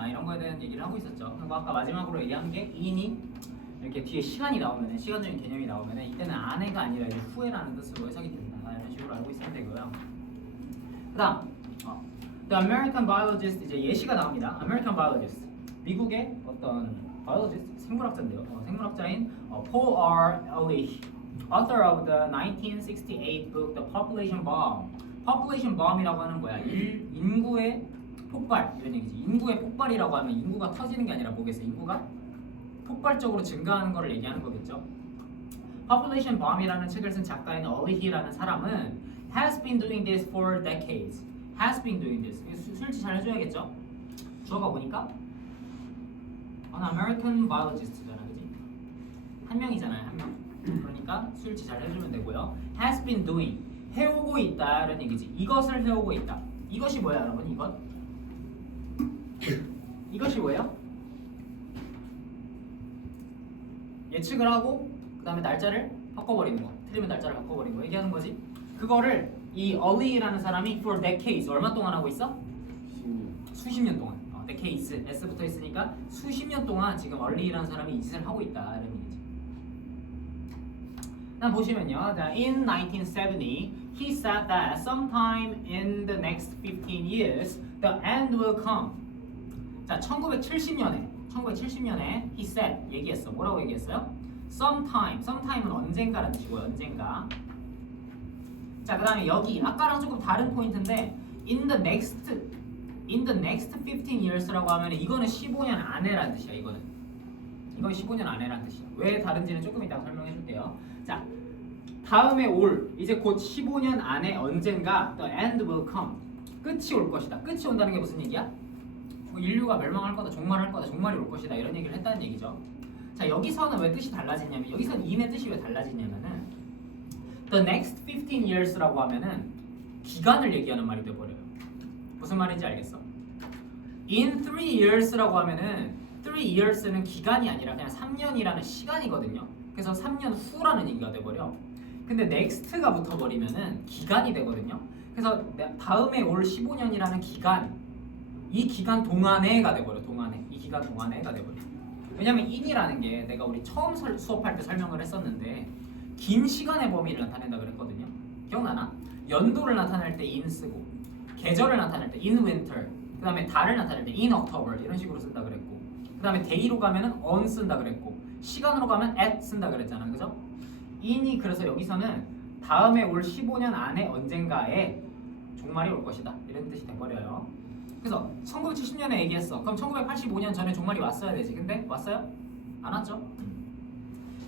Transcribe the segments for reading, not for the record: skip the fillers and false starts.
있냐 이런 거에 대한 얘기를 하고 있었죠. 그리고 아까 마지막으로 얘기한 게 in이 이렇게 뒤에 시간이 나오면은 시간적인 개념이 나오면은 이때는 안에가 아니라 이제 후에라는 뜻으로 해석이 된다. 이런 식으로 알고 있으면 되고요. 그다음 The American Biologist 이제 예시가 나옵니다. American Biologist 미국의 어떤 biologist 생물학자인데요. 생물학자인 Paul R. Ehrlich, author of the 1968 book The Population Bomb. Population Bomb이라고 하는 거야. 인구의 폭발 이런 얘기지. 인구의 폭발이라고 하면 인구가 터지는 게 아니라 뭐겠어? 인구가 폭발적으로 증가하는 거를 얘기하는 거겠죠. Population Bomb이라는 책을 쓴 작가인 Ehrlich라는 사람은 has been doing this for decades. has been doing this. 수일치 잘 해줘야겠죠? 주어가 보니까 An American biologist잖아, 그지? 한 명이잖아요, 한 명. 그러니까 수일치 잘 해주면 되고요. Has been doing 해오고 있다 이런 얘기지. 이것을 해오고 있다. 이것이 뭐야, 여러분? 이것이 뭐예요? 예측을 하고 그 다음에 날짜를 바꿔버리는 거. 틀리면 날짜를 바꿔버리는 거 얘기하는 거지. 그거를 이 Ehrlich라는 사람이 for decades 얼마 동안 하고 있어? 수십 년 동안. decades S 붙어 있으니까 수십 년 동안 지금 Ehrlich라는 사람이 이 짓을 하고 있다 이런 얘기지. 난 보시면요. In 1970, he said that sometime in the next 15 years, the end will come. 자, 1970년에 he said 얘기했어. 뭐라고 얘기했어요? Sometime은 언젠가라는 뜻이고요. 언젠가. 자, 그 다음에 여기 아까랑 조금 다른 포인트인데 in the next 15 years라고 하면 이거는 15년 안에라는 뜻이야. 이건 15년 안에라는 뜻이야. 왜 다른지는 조금 이따가 설명해 줄게요. 자, 다음에 올 이제 곧 15년 안에 언젠가 the end will come. 끝이 올 것이다. 끝이 온다는 게 무슨 얘기야? 인류가 멸망할 거다, 종말할 거다, 종말이 올 것이다 이런 얘기를 했다는 얘기죠. 자, 여기서는 왜 뜻이 달라지냐면 여기서는 in의 뜻이 왜 달라지냐면은 the next 15 years라고 하면은 기간을 얘기하는 말이 돼버려요. 무슨 말인지 알겠어? in 3 years라고 하면은 3 years는 기간이 아니라 그냥 3년이라는 시간이거든요. 그래서 3년 후라는 얘기가 돼버려. 근데 next가 붙어버리면은 기간이 되거든요. 그래서 다음에 올 15년이라는 기간, 이 기간 동안에가 돼버려. 이 기간 동안에가 돼버려. 왜냐면 in이라는 게 내가 우리 처음 수업할 때 설명을 했었는데 긴 시간의 범위를 나타낸다 그랬거든요. 기억나나? 연도를 나타낼 때 in 쓰고 계절을 나타낼 때 in winter, 그 다음에 달을 나타낼 때 in October 이런 식으로 쓴다 그랬고, 그 다음에 day로 가면은 on 쓴다 그랬고, 시간으로 가면 at 쓴다 그랬잖아, 그죠? in이 그래서 여기서는 다음에 올 15년 안에 언젠가에 종말이 올 것이다 이런 뜻이 돼버려요. 그래서 1970년에 얘기했어. 그럼 1985년 전에 종말이 왔어야 되지. 근데 왔어요? 안 왔죠?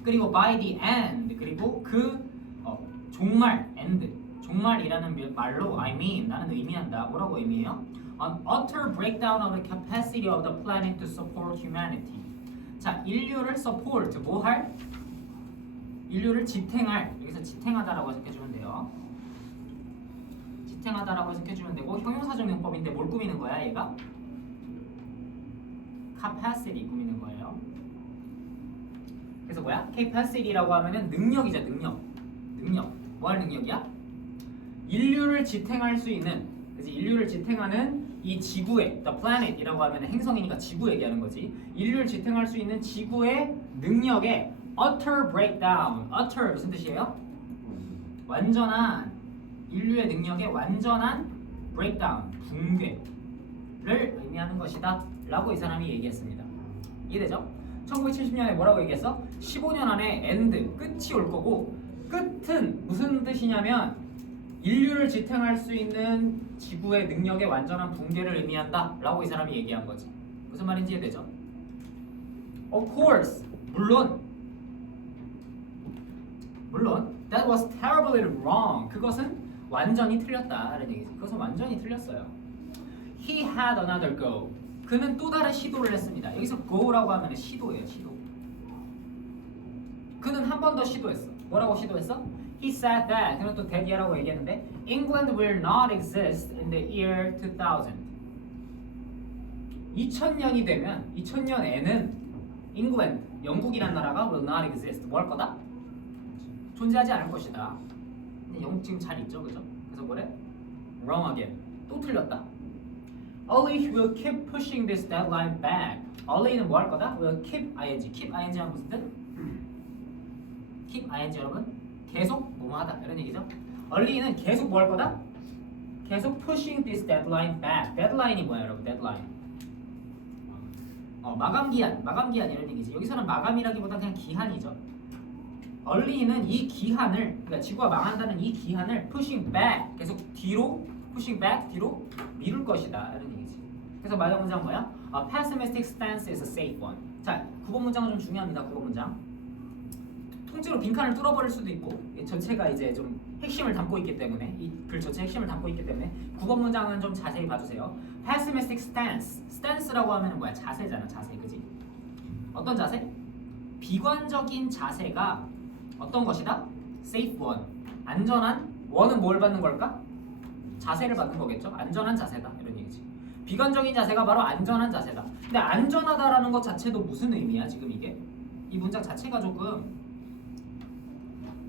그리고 by the end, 그리고 그 종말, end, 종말이라는 말로 I mean, 나는 의미한다. 뭐라고 의미해요? An utter breakdown of the capacity of the planet to support humanity. 자, 인류를 support, 뭐 할? 인류를 지탱할, 여기서 지탱하다라고 해석해주면 돼요. 지탱하다라고 해석해주면 되고, 형용사적 용법인데 뭘 꾸미는 거야, 얘가? capacity 꾸미는 거예요. 그래서 뭐야? capacity라고 하면은 능력이죠, 능력. 뭐 할 능력이야? 인류를 지탱할 수 있는, 그치? 인류를 지탱하는 이 지구의, the planet이라고 하면 행성이니까 지구 얘기하는 거지. 인류를 지탱할 수 있는 지구의 능력의 utter breakdown. utter 무슨 뜻이에요? 완전한, 인류의 능력의 완전한 breakdown, 붕괴를 의미하는 것이다 라고 이 사람이 얘기했습니다. 이해되죠? 1970년에 뭐라고 얘기했어? 15년 안에 end, 끝이 올 거고, 끝은 무슨 뜻이냐면 인류를 지탱할 수 있는 지구의 능력의 완전한 붕괴를 의미한다 라고 이 사람이 얘기한 거지. 무슨 말인지 이해되죠? Of course, 물론 that was terribly wrong. 그것은 완전히 틀렸다라는 얘기지. 그것은 완전히 틀렸어요. He had another go. 그는 또 다른 시도를 했습니다. 여기서 go라고 하면 시도예요, 시도. 그는 한 번 더 시도했어. 뭐라고 시도했어? He said that, 그는 또 that이라고 얘기했는데 England will not exist in the year 2000. 2000년이 되면 2000년에는 England, 영국이란 나라가 will not exist. 뭐 할 거다? 존재하지 않을 것이다. 근데 영국 지금 잘 있죠, 그죠? 그래서 뭐래? Wrong again. 또 틀렸다. Ollie will keep pushing this deadline back. Ollie는 뭐 할 거다? will keep ing. keep ing 하면 무슨 뜻? keep ing 여러분 계속 뭐뭐 하다 이런 얘기죠. Ollie는 계속 뭐 할 거다? 계속 pushing this deadline back. deadline이 뭐야 여러분? deadline. 마감 기한 이런 얘기지. 여기서는 마감이라기보다 그냥 기한이죠. Ollie는 이 기한을, 그러니까 지구가 망한다는 이 기한을 pushing back, 계속 뒤로, pushing back 뒤로 미룰 것이다 이런 얘기지. 그래서 마지막 문장 뭐야? A pessimistic stance is a safe one. 자, 9번 문장은 좀 중요합니다. 9번 문장. 통째로 빈칸을 뚫어버릴 수도 있고, 전체가 이제 좀 핵심을 담고 있기 때문에, 이 글 전체 핵심을 담고 있기 때문에 9번 문장은 좀 자세히 봐주세요. Pessimistic stance. stance라고 하면 뭐야? 자세잖아, 자세, 그지? 어떤 자세? 비관적인 자세가 어떤 것이다? safe one. 안전한 one은 뭘 받는 걸까? 자세를 받는 거겠죠? 안전한 자세다 이런 얘기지. 비관적인 자세가 바로 안전한 자세다. 근데 안전하다라는 것 자체도 무슨 의미야 지금 이게? 이 문장 자체가 조금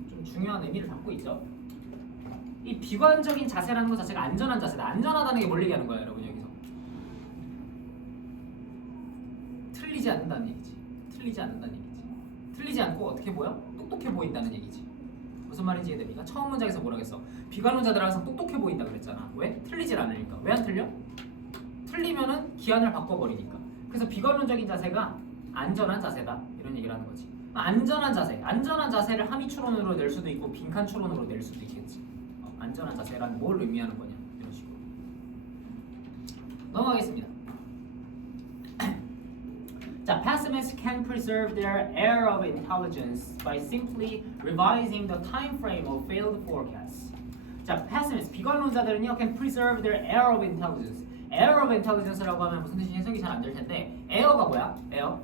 좀 중요한 의미를 담고 있죠. 이 비관적인 자세라는 것 자체가 안전한 자세다. 안전하다는 게 뭘 얘기하는 거야 여러분 여기서? 틀리지 않는다는 얘기지. 틀리지 않는다는 얘기지. 틀리지 않고 어떻게 보여? 똑똑해 보인다는 얘기지. 무슨 말인지 이해됩니까? 처음 문장에서 뭐라고 했어? 비관론자들은 항상 똑똑해 보인다 그랬잖아. 왜? 틀리질 않으니까. 왜 안 틀려? 틀리면은 기한을 바꿔버리니까. 그래서 비관론적인 자세가 안전한 자세다 이런 얘기를 하는 거지. 안전한 자세, 안전한 자세를 함의 추론으로 낼 수도 있고 빈칸 추론으로 낼 수도 있겠지. 안전한 자세란 뭘 의미하는 거냐 이런 식으로. 넘어가겠습니다. 자, pessimists can preserve their air of intelligence by simply revising the time frame of failed forecasts. 자, pessimists, 비관론자들은요, can preserve their air of intelligence. air of intelligence라고 하면 무슨 뜻인지 해석이 잘 안 될 텐데, air가 뭐야? air?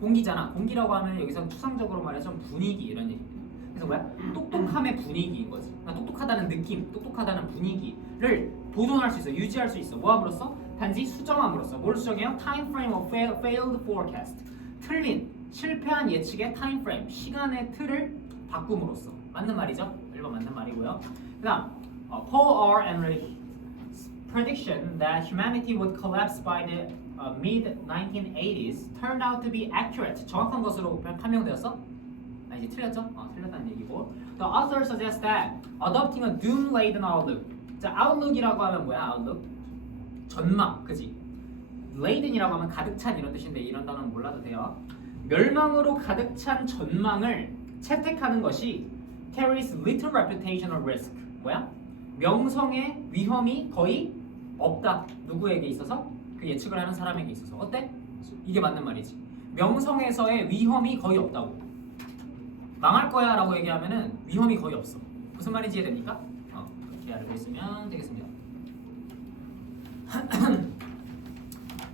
공기잖아. 공기라고 하면 여기서 추상적으로 말해서 좀 분위기 이런 얘기입니다. 그래서 뭐야? 똑똑함의 분위기인 거지. 그러니까 똑똑하다는 느낌, 똑똑하다는 분위기를 보존할 수 있어, 유지할 수 있어. 뭐함으로써? 단지 수정함으로써. 뭘 수정해요? Time frame of failed forecast. 틀린, 실패한 예측의 time frame, 시간의 틀을 바꿈으로써. 맞는 말이죠? 1번 맞는 말이고요. 그 다음, Paul R. Enrich's prediction that humanity would collapse by the mid-1980s turned out to be accurate. 정확한 것으로 판명되었어? 이제 틀렸죠? 틀렸다는 얘기고. The author suggests that adopting a doom-laden outlook. 자, outlook이라고 하면 뭐야? outlook? 전망, 그지? laden이라고 하면 가득 찬 이런 뜻인데 이런 단어는 몰라도 돼요. 멸망으로 가득 찬 전망을 채택하는 것이 carries little reputational risk. 뭐야? 명성의 위험이 거의 없다. 누구에게 있어서? 그 예측을 하는 사람에게 있어서. 어때? 이게 맞는 말이지. 명성에서의 위험이 거의 없다고. 망할 거야 라고 얘기하면은 위험이 거의 없어. 무슨 말인지 이해됩니까? 그렇게 알고 있으면 되겠습니다.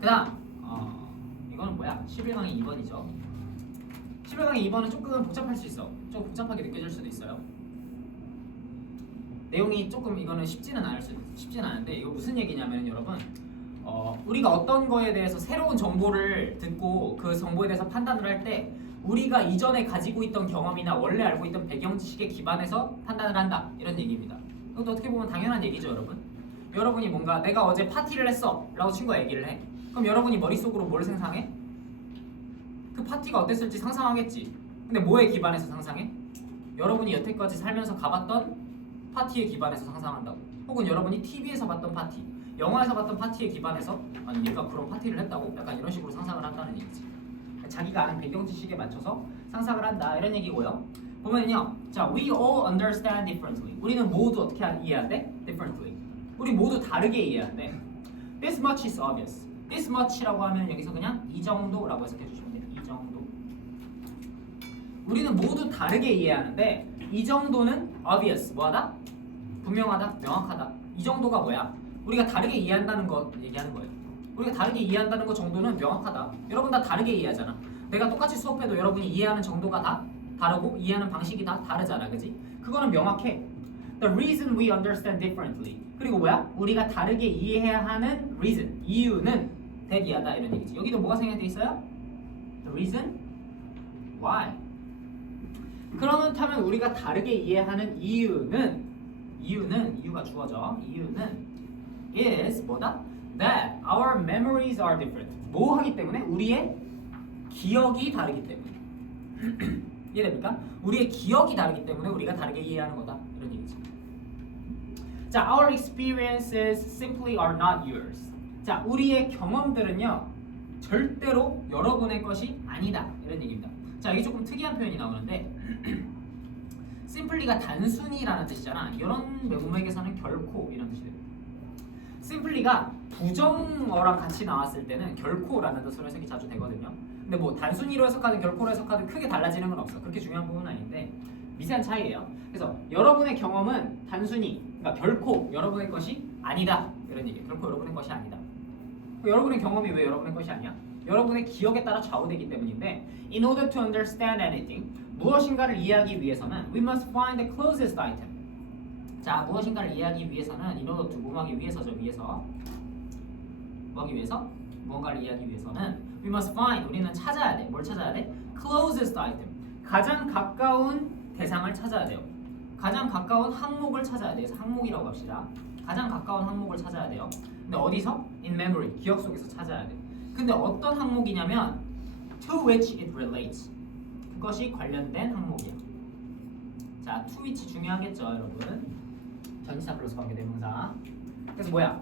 그 다음 이거는 뭐야? 11강의 2번이죠. 11강의 2번은 조금 복잡할 수 있어. 좀 복잡하게 느껴질 수도 있어요. 내용이 조금 이거는 쉽지는 않은데 이거 무슨 얘기냐면 여러분 우리가 어떤 거에 대해서 새로운 정보를 듣고 그 정보에 대해서 판단을 할 때 우리가 이전에 가지고 있던 경험이나 원래 알고 있던 배경 지식에 기반해서 판단을 한다 이런 얘기입니다. 이것도 어떻게 보면 당연한 얘기죠 여러분. 여러분이 뭔가 내가 어제 파티를 했어 라고 친구가 얘기를 해. 그럼 여러분이 머릿속으로 뭘 상상해? 그 파티가 어땠을지 상상하겠지. 근데 뭐에 기반해서 상상해? 여러분이 여태까지 살면서 가봤던 파티에 기반해서 상상한다고. 혹은 여러분이 TV에서 봤던 파티, 영화에서 봤던 파티에 기반해서 아니 얘가 그런 파티를 했다고? 약간 이런 식으로 상상을 한다는 얘기지. 자기가 아는 배경 지식에 맞춰서 상상을 한다 이런 얘기고요. 보면요, 자, we all understand differently. 우리는 모두 어떻게 이해한대? differently. 우리 모두 다르게 이해한대. This much is obvious. This much라고 하면 여기서 그냥 이 정도라고 해석해 주시면 돼요. 이 정도. 우리는 모두 다르게 이해하는데 이 정도는 obvious. 뭐하다? 분명하다, 명확하다. 이 정도가 뭐야? 우리가 다르게 이해한다는 거 얘기하는 거예요. 우리가 다르게 이해한다는 거 정도는 명확하다. 여러분 다 다르게 이해하잖아. 내가 똑같이 수업해도 여러분이 이해하는 정도가 다 다르고 이해하는 방식이 다 다르잖아, 그지? 그거는 명확해. The reason we understand differently. 그리고 뭐야? 우리가 다르게 이해해야 하는 reason, 이유는 대기하다 이런 얘기지. 여기도 뭐가 생략돼 있어요? The reason why. 그렇다면 우리가 다르게 이해하는 이유가 주어져. 이유는 is 뭐다? that our memories are different. 뭐 하기 때문에? 우리의 기억이 다르기 때문에. 이해됩니까? 우리의 기억이 다르기 때문에 우리가 다르게 이해하는 거다. 이런 얘기죠. 자, our experiences simply are not yours. 자, 우리의 경험들은요 절대로 여러분의 것이 아니다. 이런 얘기입니다. 자, 이게 조금 특이한 표현이 나오는데 simply가 단순히라는 뜻이잖아. 이런 문맥에서는 결코 이런 뜻이 됩니다. simply가 부정어랑 같이 나왔을 때는 결코라는 뜻으로 해석이 자주 되거든요. 근데 뭐 단순히로 해석하든 결코로 해석하든 크게 달라지는 건 없어. 그렇게 중요한 부분은 아닌데 미세한 차이예요. 그래서 여러분의 경험은 단순히, 그러니까 결코 여러분의 것이 아니다. 이런 얘기예요. 결코 여러분의 것이 아니다. 여러분의 경험이 왜 여러분의 것이 아니야? 여러분의 기억에 따라 좌우되기 때문인데 in order to understand anything, 무엇인가를 이해하기 위해서는 we must find the closest item. 자, 무엇인가를 이해하기 위해서는 in order to 뭐 하기 위해서죠. 뭐 하기 위해서? 무언가를 이해하기 위해서는 we must find, 우리는 찾아야 돼. 뭘 찾아야 돼? closest item. 가장 가까운 대상을 찾아야 돼요. 가장 가까운 항목을 찾아야 돼요. 그래서 항목이라고 합시다. 가장 가까운 항목을 찾아야 돼요. 근데 어디서? In memory, 기억 속에서 찾아야 돼. 근데 어떤 항목이냐면 to which it relates. 그것이 관련된 항목이에요. 자, to which 중요하겠죠, 여러분. 전치사 플러스 관계대명사. 그래서 뭐야?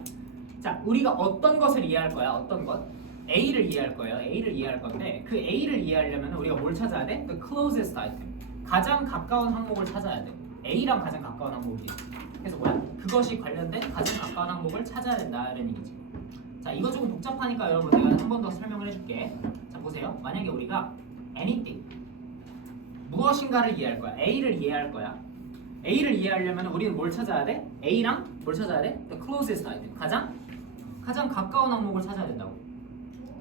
자, 우리가 어떤 것을 이해할 거야? 어떤 것? A를 이해할 거예요. A를 이해할 건데 그 A를 이해하려면 우리가 뭘 찾아야 돼? The closest item. 가장 가까운 항목을 찾아야 돼. A랑 가장 가까운 항목이. 그래서 뭐야? 그것이 관련된 가장 가까운 항목을 찾아야 된다 이런 얘기지. 자, 이거 조금 복잡하니까 여러분 내가 한 번 더 설명을 해줄게. 자, 보세요. 만약에 우리가 anything, 무엇인가를 이해할 거야. A를 이해할 거야. A를 이해하려면 우리는 뭘 찾아야 돼? A랑 뭘 찾아야 돼? The closest item. 가장 가까운 항목을 찾아야 된다고.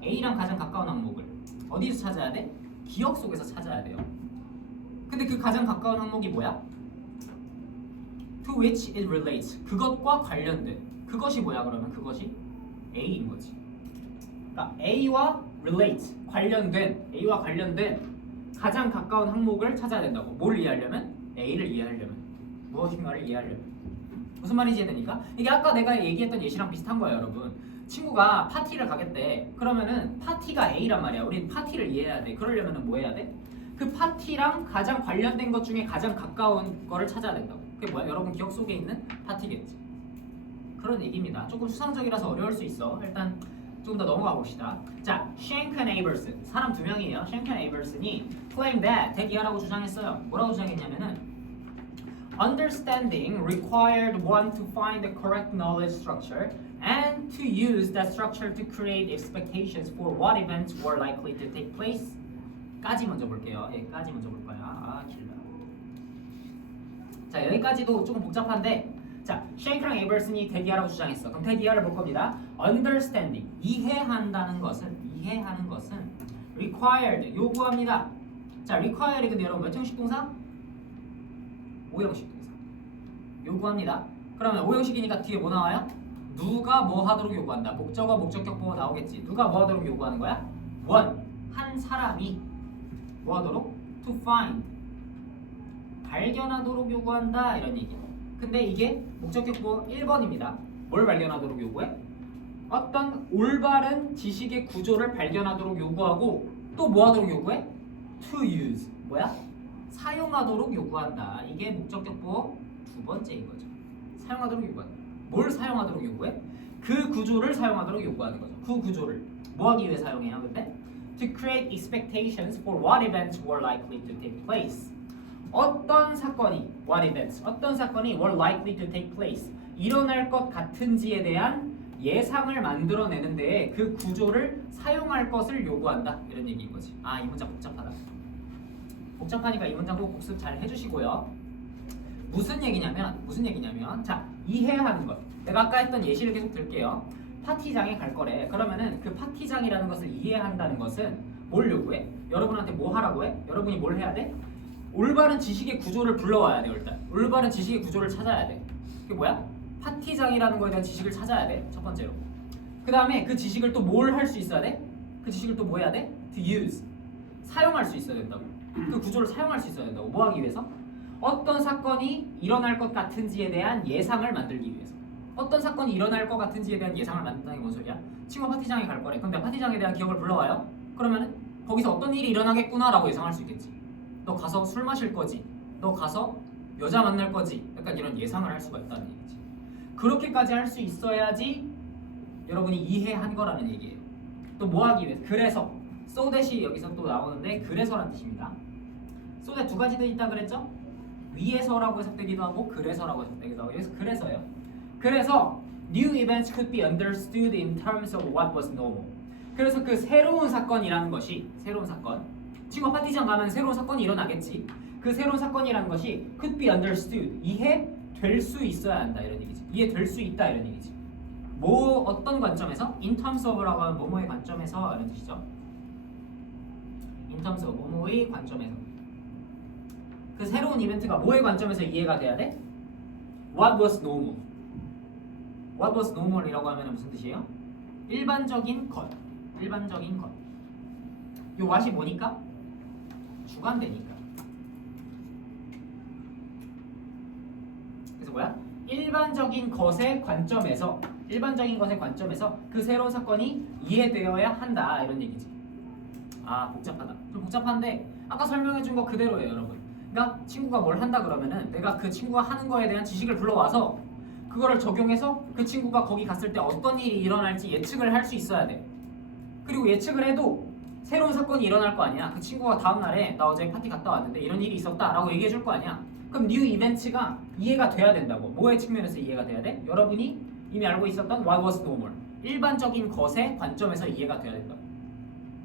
A랑 가장 가까운 항목을 어디서 찾아야 돼? 기억 속에서 찾아야 돼요. 근데 그 가장 가까운 항목이 뭐야? To which it relates. 그것과 관련된. 그것이 뭐야 그러면? 그것이 A인 거지. 그러니까 A와 relate, A와 관련된 가장 가까운 항목을 찾아야 된다고. 뭘 이해하려면? A를 이해하려면. 무엇인가를 이해하려면. 무슨 말인지 이해되니까? 이게 아까 내가 얘기했던 예시랑 비슷한 거예요, 여러분. 친구가 파티를 가겠대. 그러면은 파티가 A란 말이야. 우린 파티를 이해해야 돼. 그러려면은 뭐 해야 돼? 그 파티랑 가장 관련된 것 중에 가장 가까운 거를 찾아야 된다고. 그게 뭐야? 여러분 기억 속에 있는 파티겠지. 그런 얘기입니다. 조금 수상적이라서 어려울 수 있어. 일단 조금 더 넘어가 봅시다. 자, 쉔크 앤 에이버슨. 사람 두 명이에요. 쉔크 앤 에이버슨이 claim that, 대기하라고 주장했어요. 뭐라고 주장했냐면은 understanding required one to find the correct knowledge structure and to use that structure to create expectations for what events were likely to take place. 까지 먼저 볼게요. 까지 먼저 볼 거야. 길다. 자, 여기까지도 조금 복잡한데, 자, 쉔크랑 에이버슨이 대기하라고 주장했어. 그럼 대기하를 볼 겁니다. understanding, 이해하는 것은 required, 요구합니다. 자, required 근데 여러분 몇 형식 동사? 5형식 동사. 요구합니다. 그러면 5형식이니까 뒤에 뭐 나와요? 누가 뭐 하도록 요구한다. 목적어, 목적격보가 나오겠지. 누가 뭐 하도록 요구하는 거야? one, 한 사람이 뭐 하도록? to find, 발견하도록 요구한다 이런 얘기. 근데 이게 목적격보 1번입니다. 뭘 발견하도록 요구해? 어떤 올바른 지식의 구조를 발견하도록 요구하고 또 뭐 하도록 요구해? to use, 뭐야? 사용하도록 요구한다. 이게 목적격보 두 번째인 거죠. 사용하도록 요구한다. 뭘 사용하도록 요구해? 그 구조를 사용하도록 요구하는 거죠. 그 구조를 뭐 하기 위해 사용해요? 근데 to create expectations for what events were likely to take place. 어떤 사건이 were likely to take place, 일어날 것 같은지에 대한 예상을 만들어내는 데에 그 구조를 사용할 것을 요구한다. 이런 얘기인 거지. 아, 이 문장 복잡하다. 복잡하니까 이 문장 꼭 복습 잘 해주시고요. 무슨 얘기냐면 자, 이해하는 것. 내가 아까 했던 예시를 계속 들게요. 파티장에 갈 거래. 그러면은 그 파티장이라는 것을 이해한다는 것은 뭘 요구해? 여러분한테 뭐 하라고 해? 여러분이 뭘 해야 돼? 올바른 지식의 구조를 불러와야 돼. 일단 올바른 지식의 구조를 찾아야 돼. 그게 뭐야? 파티장이라는 거에 대한 지식을 찾아야 돼. 첫 번째로. 그 다음에 그 지식을 또 뭘 할 수 있어야 돼? 그 지식을 또 뭐 해야 돼? To use, 사용할 수 있어야 된다고. 그 구조를 사용할 수 있어야 된다고. 뭐 하기 위해서? 어떤 사건이 일어날 것 같은지에 대한 예상을 만들기 위해서. 어떤 사건이 일어날 것 같은지에 대한 예상을 만든다는 게 뭔 소리야? 친구가 파티장에 갈 거래. 근데 파티장에 대한 기억을 불러와요. 그러면은 거기서 어떤 일이 일어나겠구나라고 예상할 수 있겠지. 너 가서 술 마실 거지. 너 가서 여자 만날 거지. 약간 이런 예상을 할 수가 있다는 얘기지. 그렇게까지 할 수 있어야지 여러분이 이해한 거라는 얘기예요. 또 뭐 하기 위해서? 그래서 so that이 여기서 또 나오는데 그래서란 뜻입니다. so that 두 가지 뜻 있다 그랬죠? 위에서라고 해석되기도 하고 그래서라고 해석되기도 하고 여기서 그래서요. 그래서 new events could be understood in terms of what was normal. 그래서 그 새로운 사건이라는 것이 새로운 사건 친구가 파티장 가면 새로운 사건이 일어나겠지. 그 새로운 사건이라는 것이 could be understood 이해될 수 있어야 한다 이런 얘기지. 이해될 수 있다 이런 얘기지. 뭐 어떤 관점에서? in terms of라고 하면 뭐뭐의 관점에서 이런 뜻이죠. in terms of 뭐뭐의 관점에서. 그 새로운 이벤트가 뭐의 관점에서 이해가 돼야 돼? What was normal? What was normal이라고 하면 무슨 뜻이에요? 일반적인 것. 일반적인 것. 요 what이 뭐니까? 주관되니까. 그래서 뭐야? 일반적인 것의 관점에서 그 새로운 사건이 이해되어야 한다 이런 얘기지. 아 복잡하다. 좀 복잡한데 아까 설명해준 거 그대로예요 여러분. 그러니까 친구가 뭘 한다 그러면은 내가 그 친구가 하는 거에 대한 지식을 불러와서 그거를 적용해서 그 친구가 거기 갔을 때 어떤 일이 일어날지 예측을 할 수 있어야 돼. 그리고 예측을 해도 새로운 사건이 일어날 거 아니야. 그 친구가 다음날에 나 어제 파티 갔다 왔는데 이런 일이 있었다 라고 얘기해 줄 거 아니야. 그럼 뉴 이벤트가 이해가 돼야 된다고. 뭐의 측면에서 이해가 돼야 돼? 여러분이 이미 알고 있었던 what was normal 일반적인 것의 관점에서 이해가 돼야 된다고.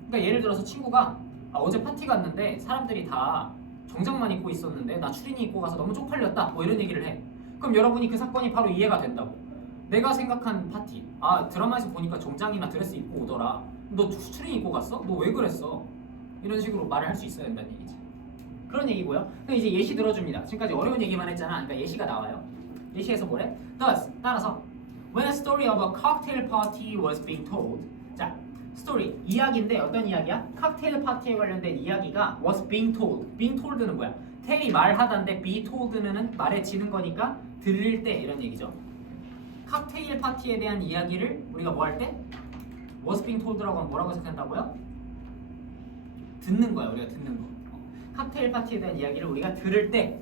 그러니까 예를 들어서 친구가 어제 파티 갔는데 사람들이 다 정장만 입고 있었는데 나 추리닝 입고 가서 너무 쪽팔렸다 뭐 이런 얘기를 해. 그럼 여러분이 그 사건이 바로 이해가 된다고. 내가 생각한 파티 드라마에서 보니까 정장이나 드레스 입고 오더라. 너 추리닝 입고 갔어? 너 왜 그랬어? 이런 식으로 말을 할 수 있어야 된다는 얘기지. 그런 얘기고요. 그럼 이제 예시 들어줍니다. 지금까지 어려운 얘기만 했잖아. 그러니까 예시가 나와요. 예시에서 뭐래? Thus 따라서 when a story of a cocktail party was being told. 자, 스토리 이야기인데 어떤 이야기야? 칵테일 파티에 관련된 이야기가 was being told. being told는 뭐야? 텔이 말하다인데 be told는 말해지는 거니까 들릴 때 이런 얘기죠. 칵테일 파티에 대한 이야기를 우리가 뭐 할 때? was being told라고 하면 뭐라고 생각한다고요? 듣는 거야. 우리가 듣는 거. 칵테일 파티에 대한 이야기를 우리가 들을 때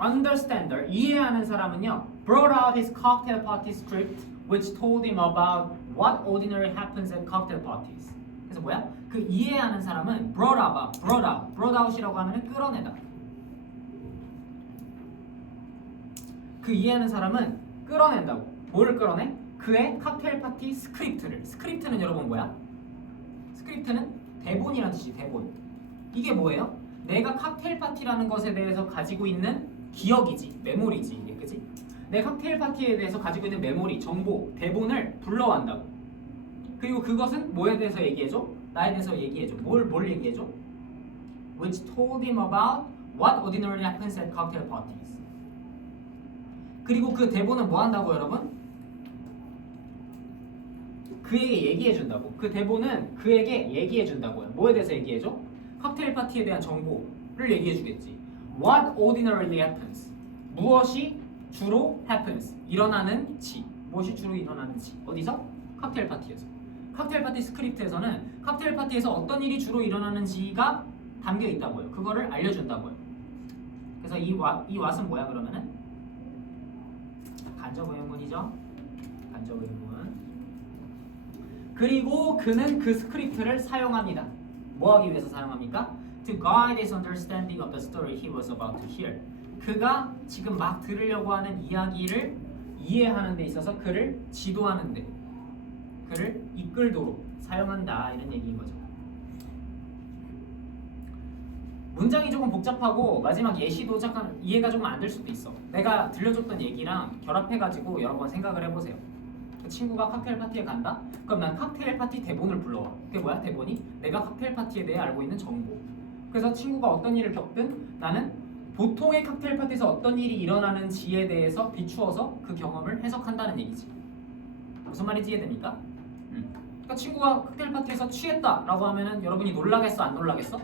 understander 이해하는 사람은요 brought out his cocktail party script which told him about what ordinarily happens at cocktail parties. 그래서 뭐야? 그 이해하는 사람은 brought out이라고 하면은 끌어내다. 그 이해하는 사람은 끌어낸다고. 뭐를 끌어내? 그의 칵테일 파티 스크립트를. 스크립트는 여러분 뭐야? 스크립트는 대본이라는 뜻이 대본. 이게 뭐예요? 내가 칵테일 파티라는 것에 대해서 가지고 있는 기억이지, 메모리지, 이게 그지? 내 칵테일 파티에 대해서 가지고 있는 메모리, 정보, 대본을 불러왔다고. 그리고 그것은 뭐에 대해서 얘기해줘? 나에 대해서 얘기해줘. 뭘 얘기해줘? Which told him about what ordinarily happens at cocktail parties. 그리고 그 대본은 뭐 한다고 여러분? 그에게 얘기해준다고. 그 대본은 그에게 얘기해준다고요. 뭐에 대해서 얘기해줘? 칵테일 파티에 대한 정보를 얘기해주겠지. What ordinarily happens. 무엇이 주로 happens. 일어나는지. 무엇이 주로 일어나는지. 어디서? 칵테일 파티에서. 칵테일 파티 스크립트에서는 칵테일 파티에서 어떤 일이 주로 일어나는지가 담겨 있다고요. 그거를 알려준다고요. 그래서 이 what은 뭐야 그러면은? 간접 의문이죠. 간접 의문. 그리고 그는 그 스크립트를 사용합니다. 뭐 하기 위해서 사용합니까? To guide his understanding of the story he was about to hear. 그가 지금 막 들으려고 하는 이야기를 이해하는 데 있어서 그를 지도하는 데, 그를 이끌도록 사용한다 이런 얘기인 거죠. 문장이 조금 복잡하고 마지막 예시도 잠깐 이해가 조금 안 될 수도 있어. 내가 들려줬던 얘기랑 결합해가지고 여러 번 생각을 해보세요. 친구가 칵테일 파티에 간다? 그럼 난 칵테일 파티 대본을 불러와. 그게 뭐야 대본이? 내가 칵테일 파티에 대해 알고 있는 정보. 그래서 친구가 어떤 일을 겪든 나는 보통의 칵테일 파티에서 어떤 일이 일어나는지에 대해서 비추어서 그 경험을 해석한다는 얘기지. 무슨 말인지 이해됩니까? 그러니까 친구가 칵테일 파티에서 취했다라고 하면은 여러분이 놀라겠어 안 놀라겠어?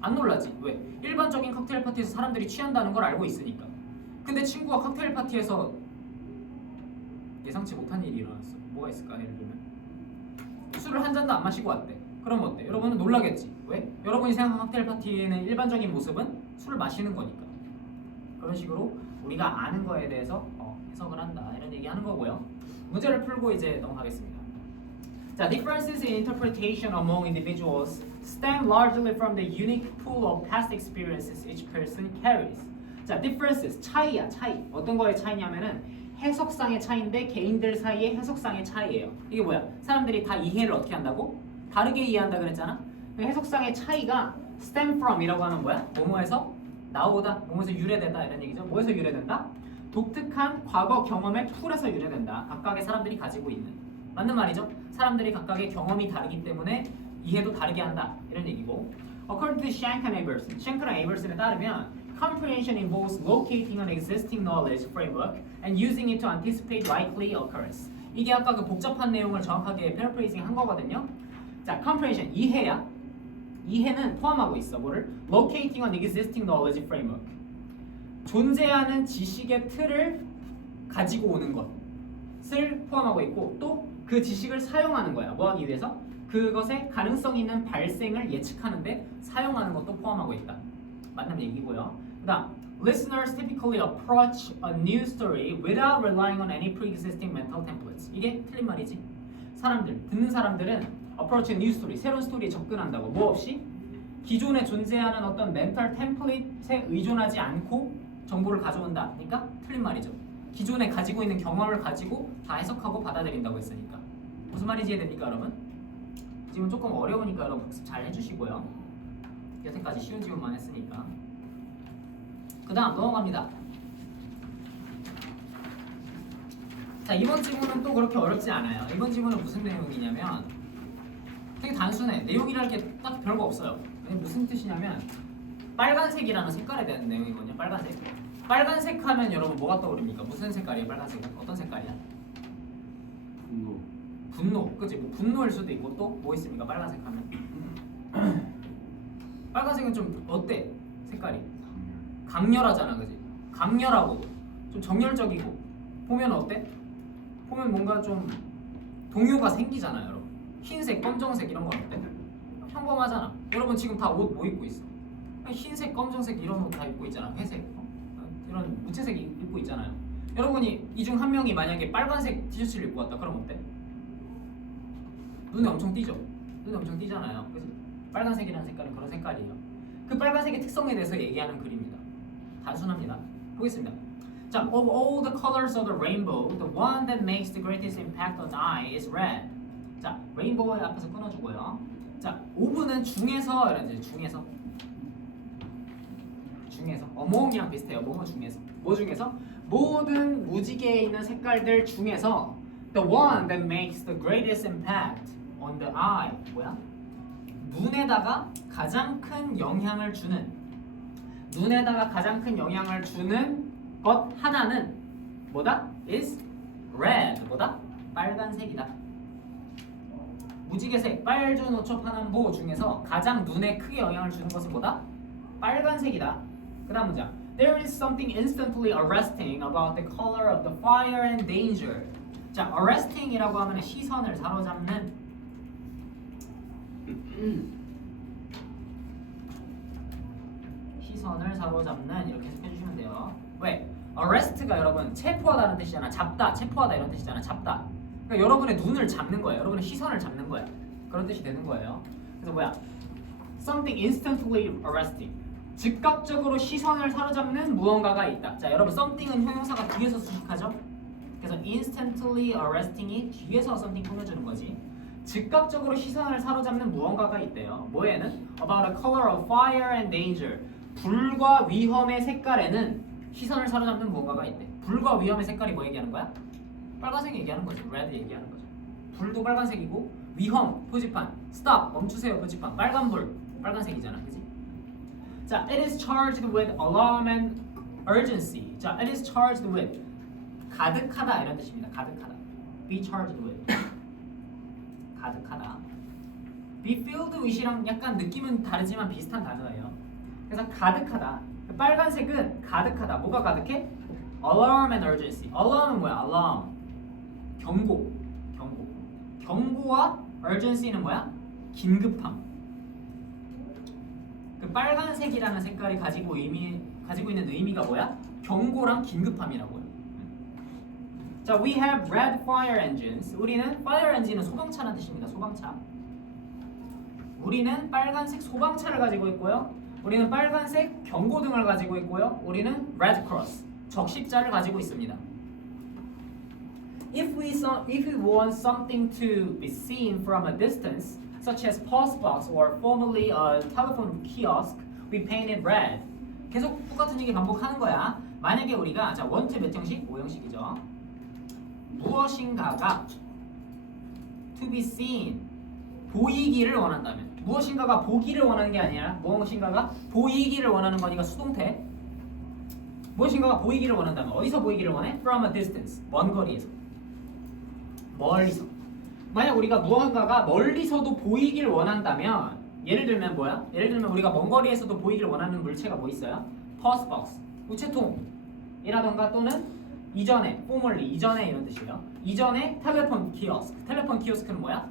안 놀라지. 왜? 일반적인 칵테일 파티에서 사람들이 취한다는 걸 알고 있으니까. 근데 친구가 칵테일 파티에서 예상치 못한 일이 일어났어. 뭐가 있을까? 예를 들면 술을 한 잔도 안 마시고 왔대. 그럼 어때? 여러분은 놀라겠지. 왜? 여러분이 생각한 칵테일 파티에는 일반적인 모습은 술을 마시는 거니까. 그런 식으로 우리가 아는 거에 대해서 해석을 한다 이런 얘기하는 거고요. 문제를 풀고 이제 넘어가겠습니다. 자, differences in interpretation among individuals stem largely from the unique pool of past experiences each person carries. 자, differences 차이야, 차이. 어떤 거의 차이냐면은 해석상의 차이인데 개인들 사이의 해석상의 차이예요. 이게 뭐야? 사람들이 다 이해를 어떻게 한다고? 다르게 이해한다 그랬잖아. 해석상의 차이가 stem from이라고 하는 뭐야? 뭐뭐에서 나오다, 뭐뭐에서 유래된다 이런 얘기죠. 뭐에서 유래된다? 독특한 과거 경험의 풀에서 유래된다. 각각의 사람들이 가지고 있는. 맞는 말이죠. 사람들이 각각의 경험이 다르기 때문에 이해도 다르게 한다 이런 얘기고. According to Shank and Averson, 샹크랑 에이버슨에 따르면 comprehension involves locating an existing knowledge framework and using it to anticipate likely occurrence. 이게 아까 그 복잡한 내용을 정확하게 paraphrasing 한 거거든요. 자, comprehension 이해야. 이해는 포함하고 있어. 뭐를? Locating an existing knowledge framework. 존재하는 지식의 틀을 가지고 오는 것을 포함하고 있고 또 그 지식을 사용하는 거야. 뭐 하기 위해서? 그것의 가능성 있는 발생을 예측하는데 사용하는 것도 포함하고 있다. 맞는 얘기고요. 그다음 Listeners typically approach a new story without relying on any pre-existing mental templates. 이게 틀린 말이지. 듣는 사람들은 approach a new story, 새로운 스토리에 접근한다고. 뭐 없이? 기존에 존재하는 어떤 멘탈 템플릿에 의존하지 않고 정보를 가져온다. 그러니까 틀린 말이죠. 기존에 가지고 있는 경험을 가지고 다 해석하고 받아들인다고 했으니까. 무슨 말인지 이해됩니까, 여러분? 지금 조금 어려우니까 여러분 복습 잘 해주시고요. 여태까지 쉬운 질문만 했으니까. 그 다음 넘어갑니다. 자, 이번 지문은 또 그렇게 어렵지 않아요. 이번 지문은 무슨 내용이냐면 되게 단순해. 내용이랄 게 딱 별거 없어요. 무슨 뜻이냐면 빨간색이라는 색깔에 대한 내용이거든요. 빨간색. 빨간색 하면 여러분 뭐가 떠오릅니까? 무슨 색깔이에요? 빨간색은? 어떤 색깔이야? 분노. 분노. 그치? 뭐 분노일 수도 있고 또 뭐 있습니까? 빨간색 하면. 빨간색은 좀 어때? 색깔이? 강렬하잖아. 그치? 강렬하고 좀 정열적이고 보면 어때? 보면 뭔가 좀 동요가 생기잖아요. 여러분. 흰색, 검정색 이런 건 어때? 평범하잖아. 여러분 지금 다 옷 뭐 입고 있어? 흰색, 검정색 이런 옷 다 입고 있잖아. 회색 이런 무채색 입고 있잖아요. 여러분이 이 중 한 명이 만약에 빨간색 티셔츠를 입고 왔다. 그럼 어때? 눈에 엄청 띄죠? 눈에 엄청 띄잖아요. 그래서 빨간색이라는 색깔은 그런 색깔이에요. 그 빨간색의 특성에 대해서 얘기하는 글입니다. 단순합니다. 보겠습니다. 자, of all the colors of the rainbow, the one that makes the greatest impact on the eye is red. 자, 레인보우의 앞에서 끊어주고요. 자, of는 중에서 이런 중에서 among이랑 비슷해요. 뭐뭐 중에서. 뭐 중에서? 모든 무지개에 있는 색깔들 중에서 the one that makes the greatest impact on the eye. 뭐야? 눈에다가 가장 큰 영향을 주는 것 하나는 뭐다? is red. 뭐다? 빨간색이다. 무지개색, 빨주노초파남보 중에서 가장 눈에 크게 영향을 주는 것은 뭐다? 빨간색이다. 그 다음 문장. There is something instantly arresting about the color of the fire and danger. 자, arresting이라고 하면 시선을 사로잡는 이렇게 해주시면 돼요. 왜? arrest가 여러분 체포하다는 뜻이잖아. 잡다, 체포하다 이런 뜻이잖아. 잡다. 그러니까 여러분의 눈을 잡는 거예요. 여러분의 시선을 잡는 거야. 그런 뜻이 되는 거예요. 그래서 뭐야? Something instantly arresting. 즉각적으로 시선을 사로잡는 무언가가 있다. 자, 여러분 something은 형용사가 뒤에서 수식하죠. 그래서 instantly arresting이 뒤에서 something 꾸며주는 거지. 즉각적으로 시선을 사로잡는 무언가가 있대요. 뭐에는? About a color of fire and danger. 불과 위험의 색깔에는 시선을 사로잡는 무언가가 있대. 불과 위험의 색깔이 뭐 얘기하는 거야? 빨간색 얘기하는 거죠. red 얘기하는 거죠. 불도 빨간색이고 위험, 표지판, stop, 멈추세요, 표지판, 빨간불, 빨간색이잖아. 그지? 자, it is charged with alarm and urgency. 자, it is charged with 가득하다 이런 뜻입니다. 가득하다. be charged with 가득하다. be filled with이랑 약간 느낌은 다르지만 비슷한 단어예요. 그래서 가득하다. 빨간색은 가득하다. 뭐가 가득해? alarm and urgency. alarm은 뭐야? alarm. 경고와 urgency는 뭐야? 긴급함. 그 빨간색이라는 색깔이 가지고 있는 의미가 뭐야? 경고랑 긴급함이라고요. 자, we have red fire engines. 우리는 fire engine은 소방차라는 뜻입니다. 소방차. 우리는 빨간색 소방차를 가지고 있고요. 우리는 빨간색 경고등을 가지고 있고요. 우리는 red cross 적십자를 가지고 있습니다. If we want something to be seen from a distance, such as post box or formerly a telephone kiosk, we paint it red. 계속 똑같은 얘기 반복하는 거야. 만약에 우리가 자 want 몇 형식? 5형식이죠. 무엇인가가 to be seen 보이기를 원한다면 무엇인가가 보기를 원하는 게 아니라 무엇인가가 보이기를 원하는 거니까 수동태. 무엇인가가 보이기를 원한다면 어디서 보이기를 원해? From a distance 먼 거리에서 멀리서. 만약 우리가 무언가가 멀리서도 보이기를 원한다면 예를 들면 뭐야? 예를 들면 우리가 먼 거리에서도 보이기를 원하는 물체가 뭐 있어요? post box 우체통이라던가 또는 이전에 formerly 이전에 이런 뜻이에요. 이전에 텔레폰 키오스크. 텔레폰 키오스크는 뭐야?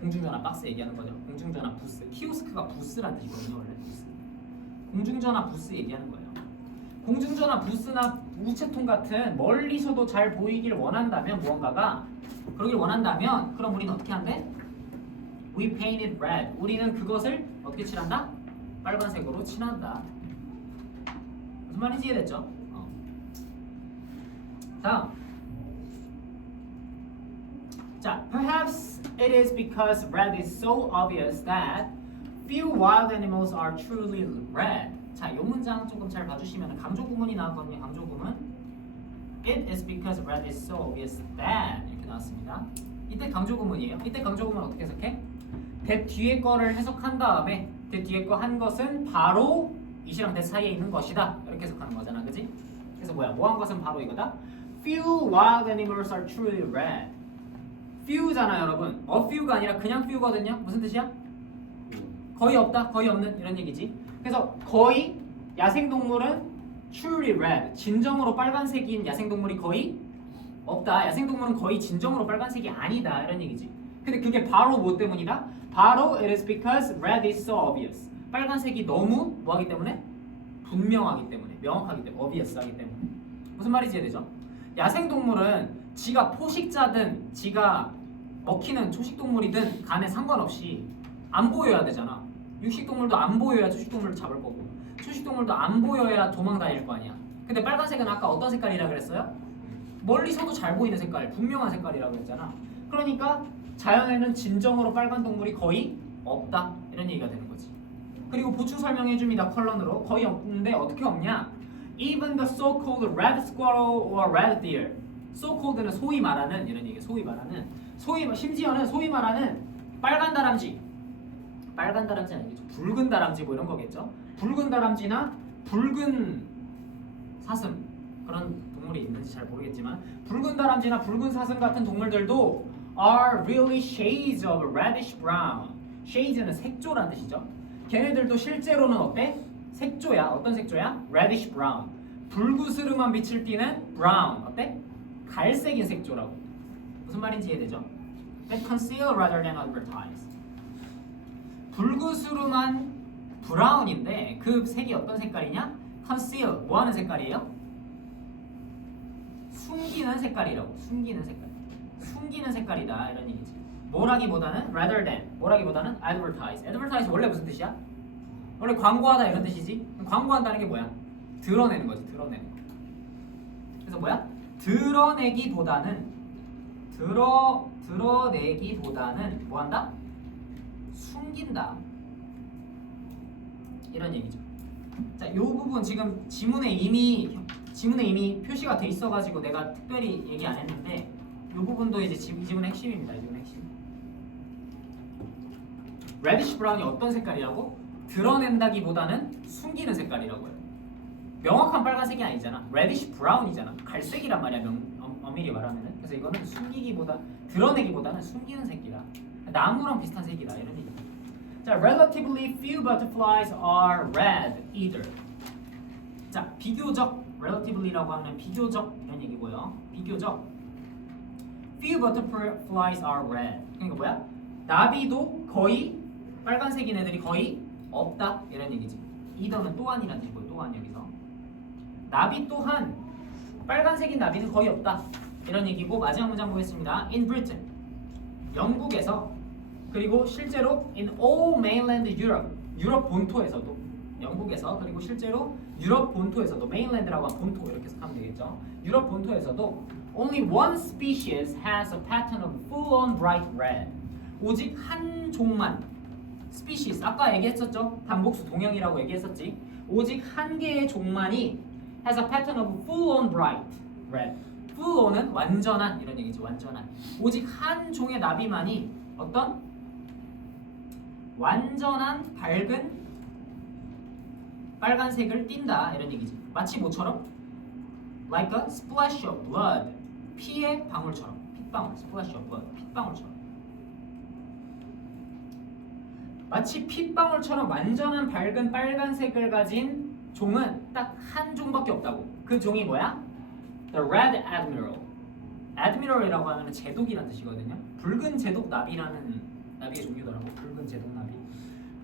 공중전화 박스 얘기하는 거죠. 공중전화 부스. 키오스크가 부스라는 뜻이거든요. 원래 부스. 공중전화 부스 얘기하는 거예요. 공중전화 부스나 우체통 같은 멀리서도 잘 보이기를 원한다면 무언가가 그러길 원한다면 그럼 우리는 어떻게 한대? We paint it red. 우리는 그것을 어떻게 칠한다? 빨간색으로 칠한다. 무슨 말인지 이해됐죠? 다음. 자, perhaps it is because red is so obvious that few wild animals are truly red. 자, 이 문장 조금 잘 봐주시면 강조 구문이 나왔거든요. 강조 구문. It is because red is so obvious that 이렇게 나왔습니다. 이때 강조 구문이에요. 이때 강조 구문 어떻게 해석해? that 뒤에 거를 해석한 다음에 that 뒤에 거 한 것은 바로 이시랑 that 사이에 있는 것이다. 이렇게 해석하는 거잖아, 그지? 그래서 뭐야? 뭐한 것은 바로 이거다. Few wild animals are truly red. few잖아, 여러분. a few가 아니라 그냥 few거든요. 무슨 뜻이야? 거의 없다, 거의 없는 이런 얘기지. 그래서 거의 야생동물은 truly red, 진정으로 빨간색인 야생동물이 거의 없다. 야생동물은 거의 진정으로 빨간색이 아니다 이런 얘기지. 근데 그게 바로 뭐 때문이다? 바로 it is because red is so obvious. 빨간색이 너무 뭐하기 때문에? 분명하기 때문에, 명확하기 때문에, obvious하기 때문에. 무슨 말인지 이해되죠? 야생동물은 지가 포식자든 지가 먹히는 초식동물이든 간에 상관없이 안 보여야 되잖아. 육식동물도 안 보여야 초식동물을 잡을 거고 초식동물도 안 보여야 도망 다닐 거 아니야. 근데 빨간색은 아까 어떤 색깔이라 그랬어요? 멀리서도 잘 보이는 색깔, 분명한 색깔이라고 그랬잖아. 그러니까 자연에는 진정으로 빨간 동물이 거의 없다 이런 얘기가 되는 거지. 그리고 보충 설명해 줍니다. 컬런으로. 거의 없는데 어떻게 없냐? Even the so-called red squirrel or red deer. so-called는 소위 말하는 이런 얘기. 심지어는 소위 말하는 빨간 다람쥐 아니겠죠? 붉은 다람쥐 뭐 이런 거겠죠? 붉은 다람쥐나 붉은 사슴 그런 동물이 있는지 잘 모르겠지만 붉은 다람쥐나 붉은 사슴 같은 동물들도 are really shades of reddish brown. shades는 색조라는 뜻이죠. 걔네들도 실제로는 어때? 색조야. 어떤 색조야? reddish brown. 불구스름한 빛을 띠는 brown. 어때? 갈색인 색조라고. 무슨 말인지 이해되죠? That conceal rather than advertise. 불구스름한 브라운인데 그 색이 어떤 색깔이냐? conceal. 뭐 하는 색깔이에요? 숨기는 색깔이라고. 숨기는 색깔이다 이런 얘기지. 뭐라기보다는 rather than. 뭐라기보다는 advertise. advertise 원래 무슨 뜻이야? 원래 광고하다 이런 뜻이지. 광고한다는 게 뭐야? 드러내는 거지. 드러내는 거. 그래서 뭐야? 드러내기보다는 뭐 한다? 숨긴다. 이런 얘기죠. 자, 요 부분 지금 지문에 이미 표시가 돼 있어가지고 내가 특별히 얘기 안 했는데 요 부분도 이제 지문의 핵심입니다. 이 지문의 핵심. 레디쉬 브라운이 어떤 색깔이라고? 드러낸다기보다는 숨기는 색깔이라고요. 명확한 빨간색이 아니잖아. 레디쉬 브라운이잖아. 갈색이란 말이야. 엄밀히 말하면은. 그래서 이거는 드러내기보다는 숨기는 색이다. 나무랑 비슷한 색이다. 이런 얘기. 자, relatively few butterflies are red either. 자, 비교적, relativelly라고 하면 비교적 이런 얘기고요. 비교적 few butterflies are red. 그러니까 뭐야? 나비도 거의 빨간색인 애들이 거의 없다 이런 얘기지. 이더는 또한이라는 뜻이고요. 또한 여기서 나비 또한 빨간색인 나비는 거의 없다 이런 얘기고 마지막 문장 보겠습니다. In Britain 영국에서 그리고 실제로 in all mainland Europe 유럽 본토에서도 영국에서 그리고 실제로 유럽 본토에서도 mainland라고 하면 본토 이렇게 해석하면 되겠죠. 유럽 본토에서도 only one species has a pattern of full-on bright red. 오직 한 종만 species 아까 얘기했었죠. 단복수 동형이라고 얘기했었지. 오직 한 개의 종만이 has a pattern of full-on bright red. full-on은 완전한 이런 얘기지. 완전한. 오직 한 종의 나비만이 어떤 완전한 밝은 빨간색을 띈다 이런 얘기지. 마치 뭐처럼? Like a splash of blood. 피의 방울처럼. 핏방울. splash of blood. 핏방울처럼. 마치 핏방울처럼 완전한 밝은 빨간색을 가진 종은 딱 한 종밖에 없다고. 그 종이 뭐야? The Red Admiral. Admiral이라고 하면 제독이라는 뜻이거든요. 붉은 제독 나비라는 나비의 종류더라고. 붉은 제독 나비.